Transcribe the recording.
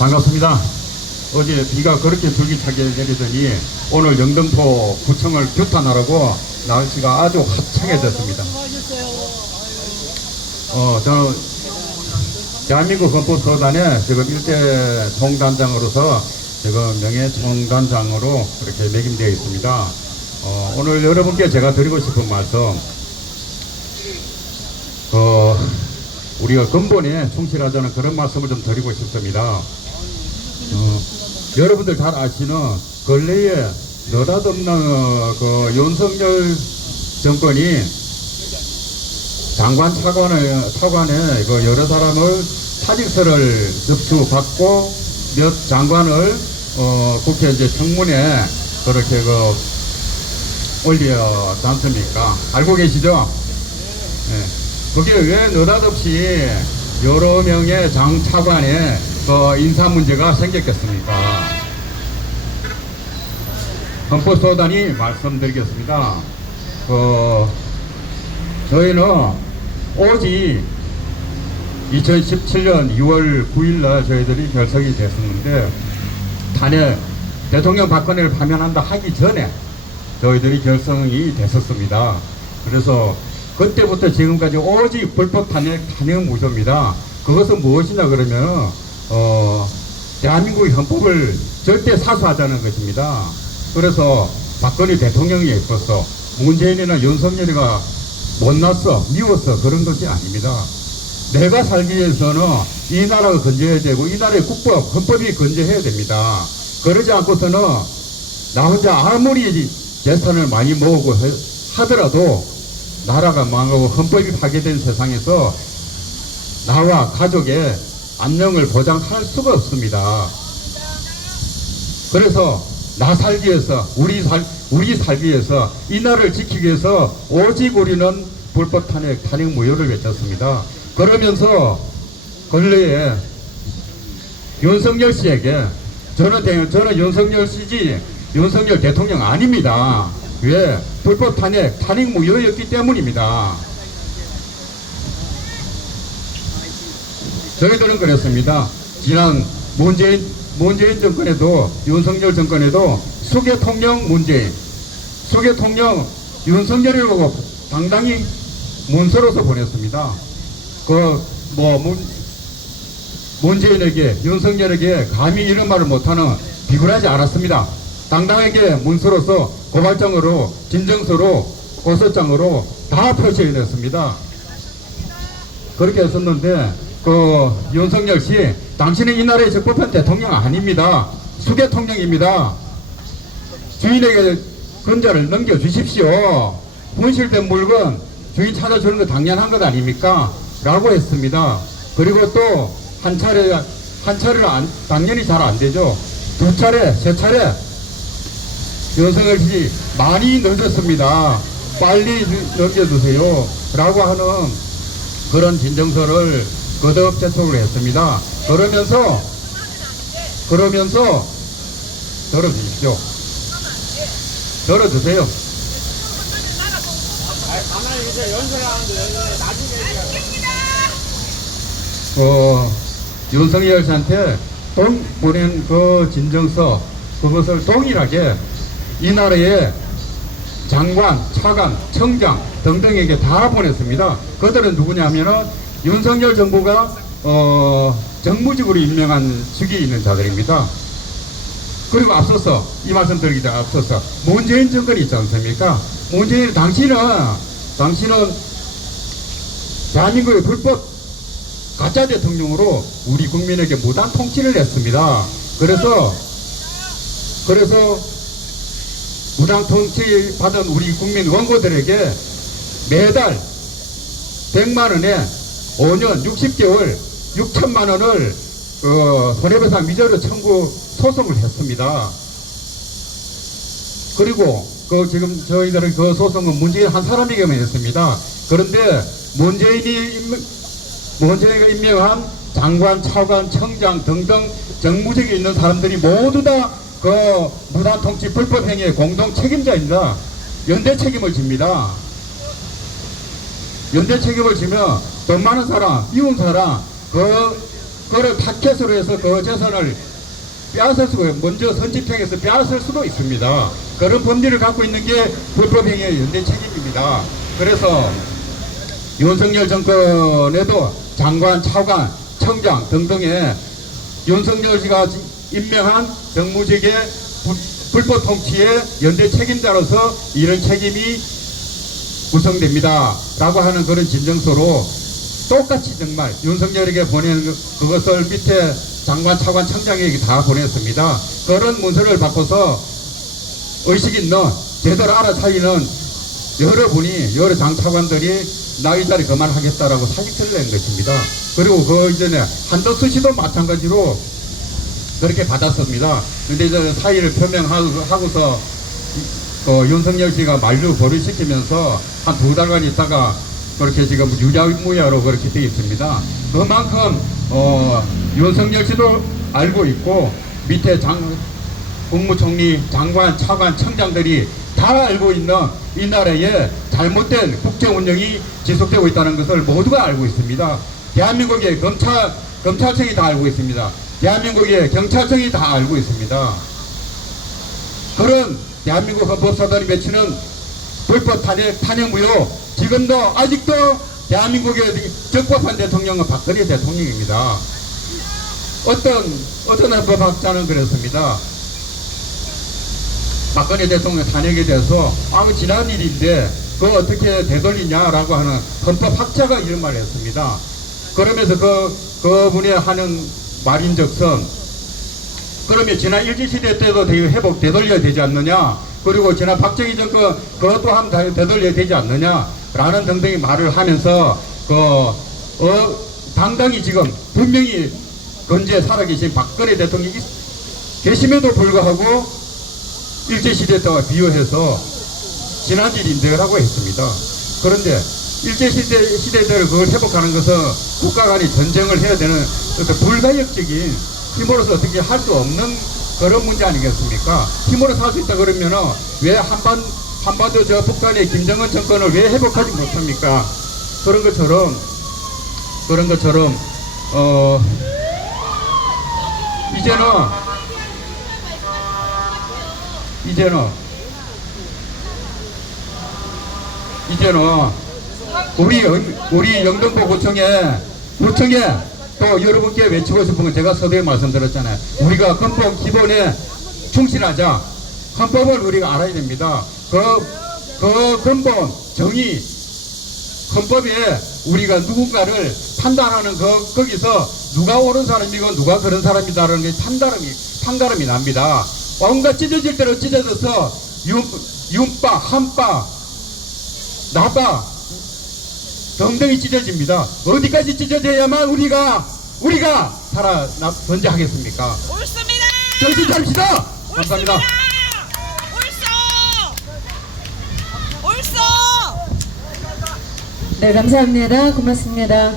반갑습니다. 어제 비가 그렇게 줄기차게 내리더니 오늘 영등포 구청을 규탄하라고 날씨가 아주 화창해졌습니다. 저는 대한민국 헌법소단의 지금 일대 총단장으로서 지금 명예총단장으로 이렇게 매김되어 있습니다. 오늘 여러분께 제가 드리고 싶은 말씀, 우리가 근본에 충실하자는 그런 말씀을 좀 드리고 싶습니다. 여러분들 잘 아시는 근래에 느닷없는 윤석열 정권이 장관 차관에 여러 사람을 사직서를 접수받고 몇 장관을 국회 이제 청문회 그렇게 올렸지 않습니까? 알고 계시죠? 네. 그게 왜 느닷없이 여러 명의 장 차관의 인사 문제가 생겼겠습니까? 헌법소단이 말씀드리겠습니다. 저희는 오직 2017년 2월 9일날 저희들이 결석이 됐었는데, 대통령 박근혜를 파면한다 하기 전에 저희들이 결성이 됐었습니다. 그래서 그때부터 지금까지 오직 불법 탄핵 무효입니다. 그것은 무엇이냐 그러면 대한민국의 헌법을 절대 사수하자는 것입니다. 그래서 박근혜 대통령이 예뻤어, 문재인이나 윤석열이가 못났어, 미웠어, 그런 것이 아닙니다. 내가 살기 위해서는 이 나라가 건재해야 되고 이 나라의 국법, 헌법이 건재해야 됩니다. 그러지 않고서는 나 혼자 아무리 재산을 많이 모으고 하더라도 나라가 망하고 헌법이 파괴된 세상에서 나와 가족의 안녕을 보장할 수가 없습니다. 그래서 나 살기 위해서, 우리 살기 위해서, 이 나라를 지키기 위해서 오직 우리는 불법 탄핵 무효를 외쳤습니다. 그러면서 근래에 윤석열 씨에게 저는 윤석열 씨지 윤석열 대통령 아닙니다. 왜? 불법 탄핵 무효였기 때문입니다. 저희들은 그랬습니다. 지난 문재인 정권에도, 윤석열 정권에도 수계통령 문재인, 수계통령 윤석열이라고 당당히 문서로서 보냈습니다. 문재인에게, 윤석열에게 감히 이런 말을 못하는 비굴하지 않았습니다. 당당하게 문서로서 고발장으로, 진정서로, 고소장으로 다 표시해냈습니다. 그렇게 했었는데 윤석열 씨, 당신은 이 나라의 적법한 대통령 아닙니다. 수계통령입니다. 주인에게 근저를 넘겨주십시오. 분실된 물건 주인 찾아주는 거 당연한 것 아닙니까? 라고 했습니다. 그리고 또 한 차례는 당연히 잘 안 되죠. 두 차례, 세 차례 윤석열 씨 많이 늦었습니다. 빨리 넘겨주세요. 라고 하는 그런 진정서를 거듭 재촉을 했습니다. 그러면서 들어주십시오. 들어주세요. 가만히 계세요. 연설하는데 나중에 윤석열 씨한테 보낸 그 진정서, 그것을 동일하게 이 나라의 장관, 차관, 청장 등등에게 다 보냈습니다. 그들은 누구냐면은 윤석열 정부가 정무직으로 임명한 직위 있는 자들입니다. 그리고 앞서서 이 말씀 드리기 전에 앞서서 문재인 정권이 있지 않습니까? 문재인, 당신은 대한민국의 불법 가짜 대통령으로 우리 국민에게 무단 통치를 했습니다. 그래서 무단 통치 받은 우리 국민 원고들에게 매달 100만 원에 5년 60개월 6천만 원을 손해배상 미자료 청구 소송을 했습니다. 그리고 지금 저희들은 그 소송은 문재인 한 사람에게만 했습니다. 그런데 문재인이 임명한 장관, 차관, 청장 등등 정무직에 있는 사람들이 모두 다 무단 통치 불법 행위의 공동 책임자입니다. 연대 책임을 집니다. 연대 책임을 지며 돈 많은 사람, 미운 사람, 그걸 타켓으로 해서 그 재산을 빼앗을 수가 먼저 선집행해서 빼앗을 수도 있습니다. 그런 법리를 갖고 있는 게 불법행위의 연대 책임입니다. 그래서 윤석열 정권에도 장관, 차관, 청장 등등의 윤석열 씨가 임명한 정무직의 불법 통치의 연대 책임자로서 이런 책임이 구성됩니다. 라고 하는 그런 진정서로 똑같이 정말 윤석열에게 보낸 그것을 밑에 장관, 차관, 청장에게 다 보냈습니다. 그런 문서를 받고서 의식 있는 제대로 알아차리는 여러 장차관들이 나 이 자리 그만하겠다라고 사직서를 낸 것입니다. 그리고 그 이전에 한덕수 씨도 마찬가지로 그렇게 받았습니다. 근데 이제 사의를 표명하고서 윤석열 씨가 만류 보류시키면서 한 2달간 있다가 그렇게 지금 유야무야로 그렇게 되어 있습니다. 그만큼 윤석열 씨도 알고 있고 밑에 국무총리, 장관, 차관, 청장들이 다 알고 있는 이 나라의 잘못된 국정 운영이 지속되고 있다는 것을 모두가 알고 있습니다. 대한민국의 검찰청이 다 알고 있습니다. 대한민국의 경찰청이 다 알고 있습니다. 그런 대한민국 헌법사들이 맺히는 불법 탄핵무효, 지금도 아직도 대한민국의 적법한 대통령은 박근혜 대통령입니다. 어떤 헌법학자는 그랬습니다. 박근혜 대통령 탄핵에 대해서 지난 일인데 그거 어떻게 되돌리냐라고 하는 헌법학자가 이런 말을 했습니다. 그러면서 그분이 하는 말인즉슨 그러면 지난 일제시대 때도 되돌려야 되지 않느냐, 그리고 지난 박정희 정권 그것도 한번 되돌려야 되지 않느냐라는 등등의 말을 하면서 당당히 지금 분명히 건재에 살아계신 박근혜 대통령이 계심에도 불구하고 일제시대 때와 비교해서 지난 일인데라고 했습니다. 그런데 일제시대 때를 그걸 회복하는 것은 국가 간의 전쟁을 해야 되는 어떤 불가역적인 힘으로서 어떻게 할 수 없는 그런 문제 아니겠습니까? 힘으로서 할 수 있다 그러면은 왜 한반도 저 북한의 김정은 정권을 왜 회복하지 못합니까? 그런 것처럼 이제는 우리 영등포 구청에 또 여러분께 외치고 싶은 건 제가 서두에 말씀드렸잖아요. 우리가 헌법 기본에 충실하자. 헌법을 우리가 알아야 됩니다. 그 근본 정의 헌법에 우리가 누군가를 판단하는 거기서 누가 옳은 사람이고 누가 그런 사람이다라는 게 판가름이 납니다. 온갖 찢어질 대로 찢어져서 윤바, 한바, 나바 등등이 찢어집니다. 어디까지 찢어져야만 우리가 번져하겠습니까? 옳습니다. 정신 차립시다. 감사합니다. 옳소. 네, 감사합니다. 고맙습니다.